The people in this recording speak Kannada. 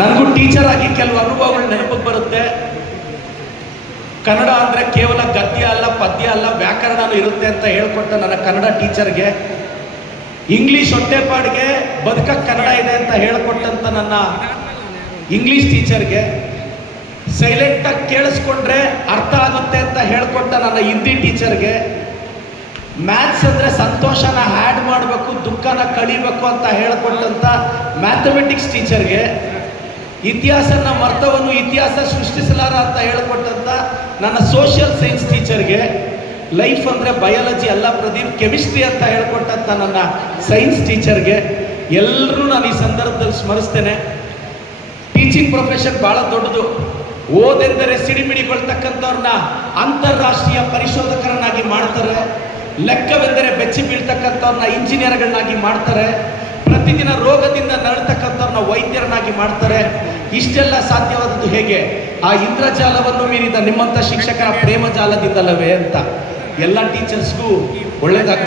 ನನಗೂ ಟೀಚರ್ ಆಗಿ ಕೆಲವು ಅನುಭವಗಳು ನೆನಪಿಗೆ ಬರುತ್ತೆ. ಕನ್ನಡ ಅಂದರೆ ಕೇವಲ ಗದ್ಯ ಅಲ್ಲ, ಪದ್ಯ ಅಲ್ಲ, ವ್ಯಾಕರಣನೂ ಇರುತ್ತೆ ಅಂತ ಹೇಳ್ಕೊಟ್ಟ ನನ್ನ ಕನ್ನಡ ಟೀಚರ್ಗೆ, ಇಂಗ್ಲೀಷ್ ಹೊಟ್ಟೆಪಾಡಿಗೆ ಬದುಕಕ್ಕೆ ಕನ್ನಡ ಇದೆ ಅಂತ ಹೇಳ್ಕೊಟ್ಟಂತ ನನ್ನ ಇಂಗ್ಲೀಷ್ ಟೀಚರ್ಗೆ, ಸೈಲೆಂಟಾಗಿ ಕೇಳಿಸ್ಕೊಂಡ್ರೆ ಅರ್ಥ ಆಗುತ್ತೆ ಅಂತ ಹೇಳ್ಕೊಟ್ಟ ನನ್ನ ಹಿಂದಿ ಟೀಚರ್ಗೆ, ಮ್ಯಾಥ್ಸ್ ಅಂದರೆ ಸಂತೋಷನ ಹ್ಯಾಡ್ ಮಾಡಬೇಕು, ದುಃಖನ ಕಳಿಬೇಕು ಅಂತ ಹೇಳ್ಕೊಟ್ಟಂಥ ಮ್ಯಾಥಮೆಟಿಕ್ಸ್ ಟೀಚರ್ಗೆ, ಇತಿಹಾಸನ ಮರ್ತವನ್ನು ಇತಿಹಾಸ ಸೃಷ್ಟಿಸಲಾರ ಅಂತ ಹೇಳ್ಕೊಟ್ಟಂಥ ನನ್ನ ಸೋಷಿಯಲ್ ಸೈನ್ಸ್ ಟೀಚರ್ಗೆ, ಲೈಫ್ ಅಂದರೆ ಬಯಾಲಜಿ ಅಲ್ಲ ಪ್ರದೀಪ್, ಕೆಮಿಸ್ಟ್ರಿ ಅಂತ ಹೇಳ್ಕೊಟ್ಟಂಥ ನನ್ನ ಸೈನ್ಸ್ ಟೀಚರ್ಗೆ, ಎಲ್ಲರೂ ನಾನು ಈ ಸಂದರ್ಭದಲ್ಲಿ ಸ್ಮರಿಸ್ತೇನೆ. ಟೀಚಿಂಗ್ ಪ್ರೊಫೆಷನ್ ಭಾಳ ದೊಡ್ಡದು. ಓದೆಂದರೆ ಸಿಡಿಮಿಡಿಗೊಳ್ತಕ್ಕಂಥವ್ರನ್ನ ಅಂತಾರಾಷ್ಟ್ರೀಯ ಪರಿಶೋಧಕರನ್ನಾಗಿ ಮಾಡ್ತಾರೆ. ಲೆಕ್ಕವೆಂದರೆ ಬೆಚ್ಚಿ ಬೀಳ್ತಕ್ಕಂಥವ್ರನ್ನ ಇಂಜಿನಿಯರ್ಗಳನ್ನಾಗಿ ಮಾಡ್ತಾರೆ. ಪ್ರತಿದಿನ ರೋಗದಿಂದ ನರಳತಕ್ಕಂಥವ್ರನ್ನ ವೈದ್ಯರನ್ನಾಗಿ ಮಾಡ್ತಾರೆ. ಇಷ್ಟೆಲ್ಲ ಸಾಧ್ಯವಾದದ್ದು ಹೇಗೆ? ಆ ಇಂದ್ರಜಾಲವನ್ನು ಮೀರಿದ ನಿಮ್ಮಂಥ ಶಿಕ್ಷಕರ ಪ್ರೇಮ ಜಾಲದಿಂದಲ್ಲವೇ ಅಂತ ಎಲ್ಲ ಟೀಚರ್ಸ್ಗೂ ಒಳ್ಳೆಯದಾಗ